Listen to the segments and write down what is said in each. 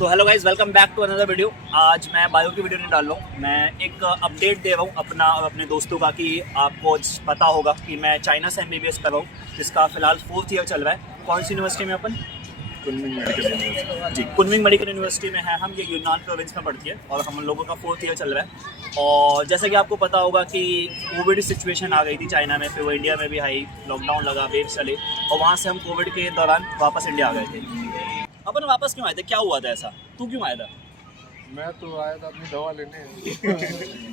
तो hello guys, welcome back to another video. आज मैं बायो की वीडियो नहीं डाल रहा हूँ, मैं एक अपडेट दे रहा हूँ अपना और अपने दोस्तों का कि आपको पता होगा कि मैं चाइना से MBBS कर रहा हूँ, जिसका फिलहाल 4th ईयर चल रहा है। कौन सी यूनिवर्सिटी में अपन? Kunming medical university. जी, कुनमिंग मेडिकल यूनिवर्सिटी में है हम। ये यूनान प्रोविंस में पढ़ती है और हम लोगों का 4th ईयर चल रहा है। और जैसा कि आपको पता होगा कि कोविड सिचुएशन आ गई थी चाइना में, फिर वो इंडिया में भी आई, लॉकडाउन लगा, वेव चले और वहाँ से हम कोविड के दौरान वापस इंडिया आ गए थे। अपन वापस क्यों आए थे? क्या हुआ था ऐसा? तू क्यों आया था? मैं तो आया था अपनी दवा लेने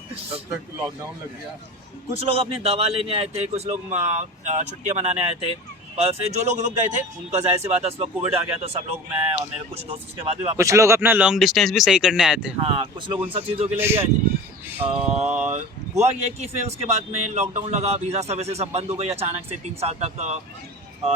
तब तक लॉकडाउन लग गया। कुछ लोग अपनी दवा लेने आए थे, कुछ लोग छुट्टियां मनाने आए थे, पर फिर जो लोग रुक गए थे उनका जाहिर सी बात है, उस वक्त कोविड आ गया तो सब लोग, मैं और मेरे कुछ दोस्त उसके बाद भी वापस कुछ लोग अपना लॉन्ग डिस्टेंस भी सही करने आए थे। हाँ, कुछ लोग उन सब चीज़ों के लिए भी आए थे। हुआ ये कि फिर उसके बाद में लॉकडाउन लगा, वीज़ा सर्विसेज सब बंद हो गई अचानक से। 3 साल तक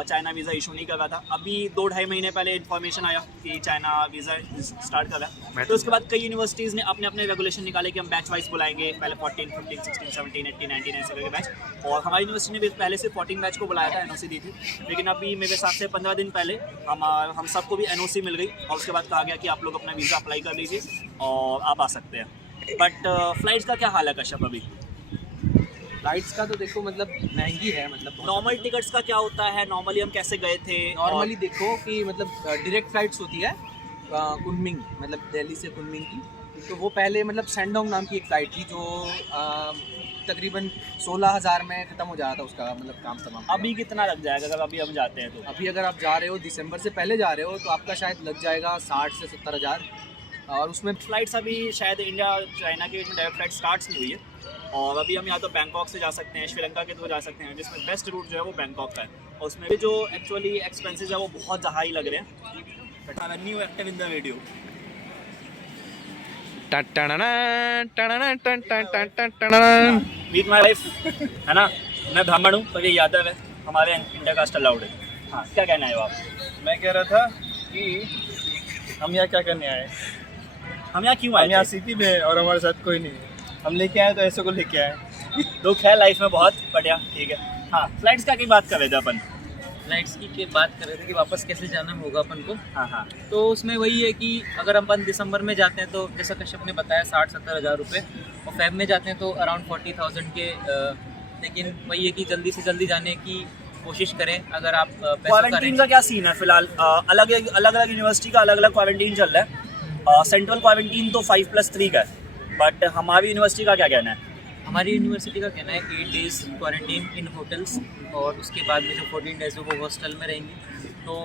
चाइना वीज़ा इशू नहीं कर रहा था। अभी 2-2.5 महीने पहले इन्फॉर्मेशन आया कि चाइना वीज़ा स्टार्ट कर रहा है। तो उसके बाद कई यूनिवर्सिटीज़ ने अपने अपने रेगुलेशन निकाले कि हम बैच वाइज बुलाएंगे, पहले 14, 15, 16, 17, 18, 19 ऐसे करके बैच। और हमारी यूनिवर्सिटी ने भी पहले से 14 बैच को बुलाया था, NOC दी थी। लेकिन अभी मेरे हिसाब से 15 दिन पहले हम सबको भी NOC मिल गई और उसके बाद कहा गया कि आप लोग अपना वीज़ा अप्लाई कर लीजिए और आप आ सकते हैं। बट फ्लाइट्स का क्या हाल है कश्यप अभी? फ्लाइट्स का तो देखो मतलब महंगी है, मतलब नॉर्मल टिकट्स का क्या होता है? नॉर्मली हम कैसे गए थे? नॉर्मली देखो कि मतलब डायरेक्ट फ्लाइट्स होती है कुनमिंग, मतलब दिल्ली से कुनमिंग की। तो वो पहले मतलब सेंडोंग नाम की एक फ़्लाइट थी जो तकरीबन 16,000 में ख़त्म हो जाता था उसका मतलब काम तमाम। अभी कितना लग जाएगा अगर अभी हम जाते हैं तो? अभी अगर आप जा रहे हो दिसंबर से पहले जा रहे हो तो आपका शायद लग जाएगा 60 से 70,000। और उसमें फ्लाइट्स अभी शायद इंडिया चाइना के बीच में डायरेक्ट फ्लाइट स्टार्ट नहीं हुई है। और अभी हम या तो बैंकॉक से जा सकते हैं, श्रीलंका के थ्रू जा सकते हैं, जिसमें बेस्ट रूट जो है वो बैंकॉक का है। और उसमें भी जो एक्चुअली एक्सपेंसेस है वो बहुत ज़्यादा ही लग रहे हैं। New active in the video. Meet my wife, है ना? मैं ब्राह्मण हूँ पर ये यादव है, हमारे इंडिया कास्ट अलाउड है। हाँ, क्या कहना है आप? मैं कह रहा था कि हम यहाँ क्या करने आए? हम यहाँ क्यों आए? हम यहाँ सिटी में और हमारे साथ कोई नहीं है। हम लेके आए तो ऐसे को लेके आए। दुख है लाइफ में बहुत, बढ़िया, ठीक है। हाँ, फ्लाइट्स का की बात कर रहे थे अपन। फ्लाइट्स की बात कर रहे थे कि वापस कैसे जाना होगा अपन को। हाँ। तो उसमें वही है कि अगर अपन दिसंबर में जाते हैं तो जैसा कश्यप ने बताया 60-70 हज़ार रुपये, और फेब में जाते हैं तो अराउंड 40,000 के। लेकिन वही है कि जल्दी से जल्दी जाने की कोशिश करें अगर आप क्वारंटीन का क्या सीन है फिलहाल? अलग अलग यूनिवर्सिटी का अलग अलग क्वारंटीन चल रहा है। सेंट्रल क्वारंटीन तो 5+3 का है, बट हमारी यूनिवर्सिटी का क्या कहना है? हमारी यूनिवर्सिटी का कहना है 8 डेज़ क्वारंटीन इन होटल्स, और उसके बाद में जो 14 डेज़ वो हॉस्टल में रहेंगे। तो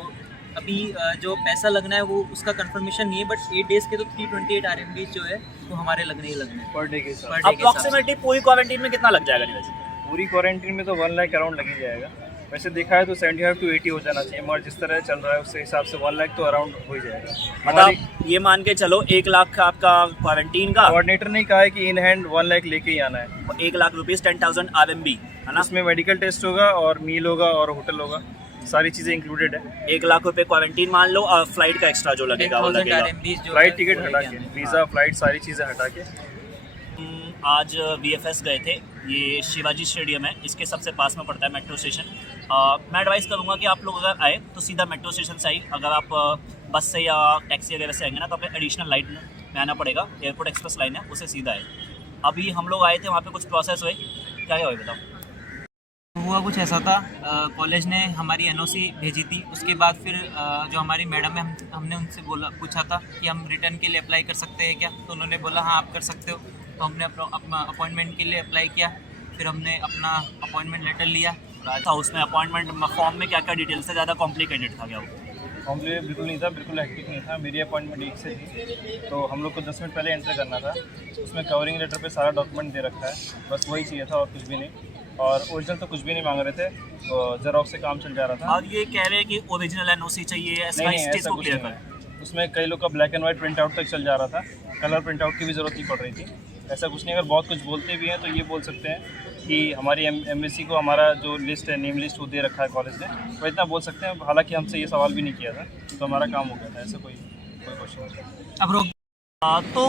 अभी जो पैसा लगना है वो उसका कंफर्मेशन नहीं है, बट 8 डेज़ के तो 328 RMB जो है वो हमारे लगने ही लगने हैं पर डे के हिसाब। अप्रॉक्सीमेटली पूरी क्वारंटीन में कितना लग जाएगा यूनिवर्सिटी? पूरी क्वारंटीन में तो 1 लाख अराउंड लग ही जाएगा। वैसे देखा है तो 75 to 80 हो जाना चाहिए, मगर जिस तरह चल रहा है उसके हिसाब से 1 लाख तो अराउंड हो ही जाएगा। मतलब ये मान के चलो 1 लाख का आपका क्वारंटीन का। कोऑर्डिनेटर ने कहा है कि इन हैंड 1 लाख लेके ही आना है। 1 लाख रुपीज़ 10,000 RMB, है ना? उसमें मेडिकल टेस्ट होगा और मील होगा और होटल होगा, सारी चीज़ें इंक्लूडेड है। 1 लाख रुपए क्वारंटीन मान लो और फ्लाइट का एक्स्ट्रा जो लगेगा वो 10,000 लगेगा। RMB जो फ्लाइट है टिकट वो हटा लेके के, आना है। वीज़ा फ्लाइट सारी चीज़ें हटा के। आज VFS गए थे। ये शिवाजी स्टेडियम है, इसके सबसे पास में पड़ता है मेट्रो स्टेशन। मैं एडवाइस करूँगा कि आप लोग अगर आए तो सीधा मेट्रो स्टेशन से आइए। अगर आप बस से या टैक्सी वगैरह से आएंगे ना तो आपको एडिशनल लाइन में आना पड़ेगा। एयरपोर्ट एक्सप्रेस लाइन है, उससे सीधा है। अभी हम लोग आए थे, वहाँ पे कुछ प्रोसेस हुए। क्या हुआ बताओ? हुआ कुछ ऐसा था, कॉलेज ने हमारी NOC भेजी थी। उसके बाद फिर जो हमारी मैडम है, हमने उनसे पूछा था कि हम रिटर्न के लिए अप्लाई कर सकते हैं क्या। तो उन्होंने बोला हाँ आप कर सकते हो। तो हमने अपना अपॉइंटमेंट के लिए अप्लाई किया, फिर हमने अपना अपॉइंटमेंट लेटर लिया था। उसमें अपॉइंटमेंट फॉर्म में क्या क्या डिटेल्स है? ज़्यादा कॉम्प्लिकेटेड था क्या वो? कॉम्प्लीट बिल्कुल नहीं था, बिल्कुल हेक्टिक नहीं था। मेरी अपॉइंटमेंट 1 से थी, तो हम लोग को 10 मिनट पहले एंटर करना था। उसमें कवरिंग लेटर पे सारा डॉक्यूमेंट दे रखा है, बस वही चाहिए था और कुछ भी नहीं। और ओरिजिनल तो कुछ भी नहीं मांग रहे थे, जेरॉक्स से काम चल जा रहा था। और ये कह रहे हैं कि ओरिजिनल NOC चाहिए, नहीं, ऐसा कुछ नहीं है। उसमें कई लोग का black and white print out तक चल जा रहा था, कलर प्रिंट आउट की भी ज़रूरत नहीं पड़ रही थी। ऐसा कुछ नहीं। अगर बहुत कुछ बोलते भी हैं तो ये बोल सकते हैं कि हमारी एम्बेसी को हमारा जो लिस्ट है, नेम लिस्ट, वो दे रखा है कॉलेज ने, वो इतना बोल सकते हैं। हालांकि हमसे ये सवाल भी नहीं किया था, तो हमारा काम हो गया था। ऐसा कोई क्वेश्चन नहीं। अब रोक तो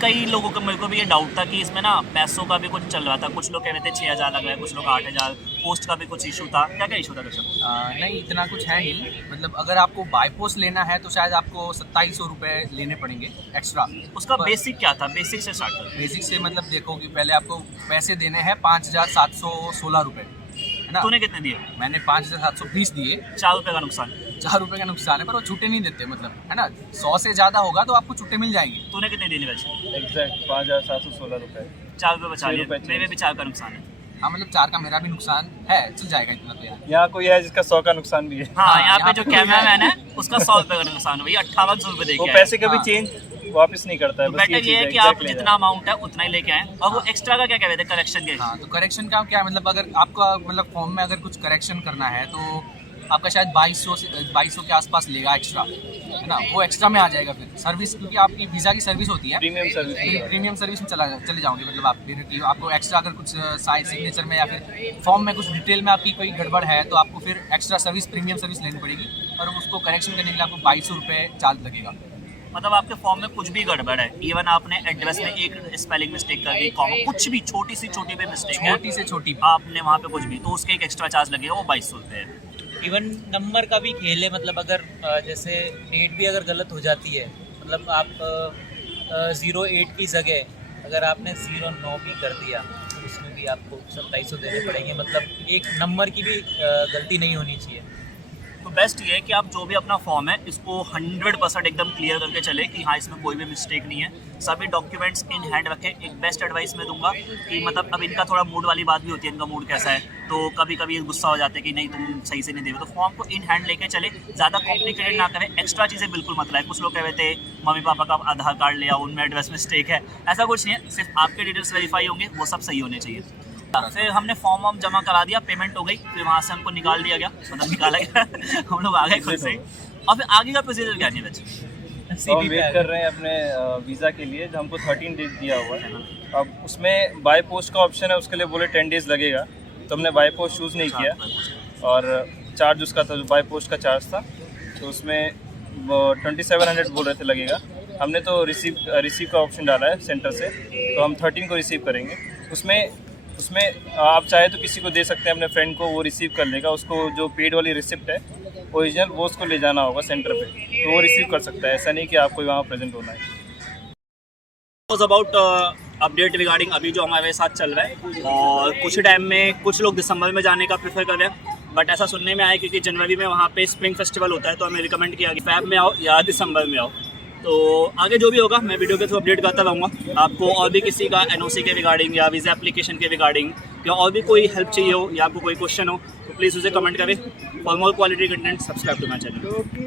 कई लोगों का मेरे को भी ये डाउट था कि इसमें ना पैसों का भी कुछ चल रहा था। कुछ लोग कह रहे थे 6,000 लग रहा है, कुछ लोग 8,000। पोस्ट का भी कुछ इशू था, क्या क्या इशू था सर? नहीं, इतना कुछ है नहीं। मतलब अगर आपको बाय पोस्ट लेना है तो शायद आपको 2700 रुपये लेने पड़ेंगे एक्स्ट्रा। उसका बेसिक क्या था? बेसिक से स्टार्ट कर। बेसिक से मतलब देखो कि पहले आपको पैसे देने हैं 5,716 रुपये, है ना। तूने कितने दिए? मैंने 5,720 दिए। 4 रुपये का नुकसान। 4 रुपये का नुकसान है, पर वो छुट्टे नहीं देते, मतलब है ना। 100 से ज़्यादा होगा तो आपको छुट्टे मिल जाएंगे। तूने कितने दिए नीरज? एग्जैक्ट 5,716 रुपये। 4 रुपये बचा 6 लिए। रुपये मेरे भी 4 का नुकसान है। हाँ, मतलब 4 का मेरा भी नुकसान है, चल जाएगा इतना तो यार। यहाँ कोई है जिसका 100 का नुकसान भी है। हाँ, यहाँ पे यहाँ जो पे कैमरा मैन है उसका 100 रुपये का नुकसान हुआ, 5800 रुपये दे वो के आया। पैसे कभी हाँ। चेंज वापस नहीं करता है। तो बस बेटर चीज़ ये है कि exact आप ले जितना जाए। अमाउंट है उतना ही लेके आए। और वो एक्स्ट्रा का क्या कह रहे थे करेक्शन के? हाँ, तो करेक्शन का क्या है, मतलब अगर आपका मतलब फॉर्म में अगर कुछ करेक्शन करना है तो आपका शायद 2200 के आसपास लेगा एक्स्ट्रा, है ना। वो एक्स्ट्रा में आ जाएगा फिर सर्विस, क्योंकि आपकी वीज़ा की सर्विस होती है। Premium service. प्रीमियम सर्विस में चले जाओगे, मतलब आप directly आपको एक्स्ट्रा अगर कुछ साइज सिग्नेचर में या फिर फॉर्म में कुछ डिटेल में आपकी कोई गड़बड़ है तो आपको फिर एक्स्ट्रा सर्विस, प्रीमियम सर्विस लेनी पड़ेगी और उसको करेक्शन करने के लिए आपको 2200 रुपये चार्ज लगेगा। मतलब आपके फॉर्म में कुछ भी गड़बड़ है, इवन आपने एड्रेस में एक स्पेलिंग मिस्टेक कर दी, कॉमा कुछ भी छोटी सी छोटी पे मिस्टेक है, छोटी से छोटी आपने वहाँ पे कुछ भी, तो उसके एक एक्स्ट्रा चार्ज लगेगा, वो 2200 रुपये है। इवन नंबर का भी खेल है। मतलब अगर जैसे डेट भी अगर गलत हो जाती है, मतलब आप 08 की जगह अगर आपने 09 भी कर दिया तो उसमें भी आपको 2700 देने पड़ेंगे। मतलब एक नंबर की भी गलती नहीं होनी चाहिए। तो बेस्ट ये है कि आप जो भी अपना फॉर्म है इसको 100% एकदम क्लियर करके चले कि हाँ इसमें कोई भी मिस्टेक नहीं है। सभी डॉक्यूमेंट्स इन हैंड रखें। एक बेस्ट एडवाइस मैं दूंगा कि मतलब अब इनका थोड़ा मूड वाली बात भी होती है, इनका मूड कैसा है, तो कभी कभी गुस्सा हो जाता है कि नहीं तुम सही से नहीं दे रहे, तो फॉर्म को इन हैंड लेके चले, ज़्यादा कॉम्प्लिकेटेड ना करें, एक्स्ट्रा चीज़ें बिल्कुल मत लाए। कुछ लोग कह रहे थे मम्मी पापा का आधार कार्ड ले आओ, उनमें एड्रेस मिस्टेक है, ऐसा कुछ नहीं है, सिर्फ आपके डिटेल्स वेरीफाई होंगे, वो सब सही होने चाहिए। फिर हमने फॉर्म वॉर्म जमा करा दिया, पेमेंट हो गई, फिर वहाँ से हमको निकाल दिया गया, मतलब निकाला गया हम लोग आ गए खुद से। और फिर आगे का प्रोसीजर क्या नहीं बच्चे? तो हम वेट कर रहे हैं अपने वीज़ा के लिए, जो हमको 13 डेज दिया हुआ है। अब उसमें बाय पोस्ट का ऑप्शन है, उसके लिए बोले 10 डेज लगेगा, तो हमने बाय पोस्ट चूज़ नहीं किया। और चार्ज उसका था, जो बाय पोस्ट का चार्ज था, तो उसमें 2700 बोल रहे थे लगेगा। हमने तो रिसीव का ऑप्शन डाला है सेंटर से, तो हम 13 को रिसीव करेंगे। उसमें आप चाहे तो किसी को दे सकते हैं, अपने फ्रेंड को, वो रिसीव कर लेगा। उसको जो पेड वाली रिसिप्ट है ओरिजिनल, वो उसको ले जाना होगा सेंटर पे, तो वो रिसीव कर सकता है। ऐसा नहीं कि आपको वहाँ प्रेजेंट होना है। अबाउट अपडेट रिगार्डिंग अभी जो हमारे साथ चल रहा है, और कुछ टाइम में कुछ लोग दिसंबर में जाने का प्रेफर कर रहे हैं, बट ऐसा सुनने में आया क्योंकि जनवरी में वहाँ पे स्प्रिंग फेस्टिवल होता है, तो हमें रिकमेंड किया कि फैब में आओ या दिसंबर में आओ। तो आगे जो भी होगा मैं वीडियो के थ्रू अपडेट करता रहूँगा। आपको और भी किसी का NOC के रिगार्डिंग या वीज़ा एप्लीकेशन के रिगार्डिंग या और भी कोई हेल्प चाहिए हो या आपको कोई क्वेश्चन हो तो प्लीज़ उसे कमेंट करें। For more quality content subscribe to my channel.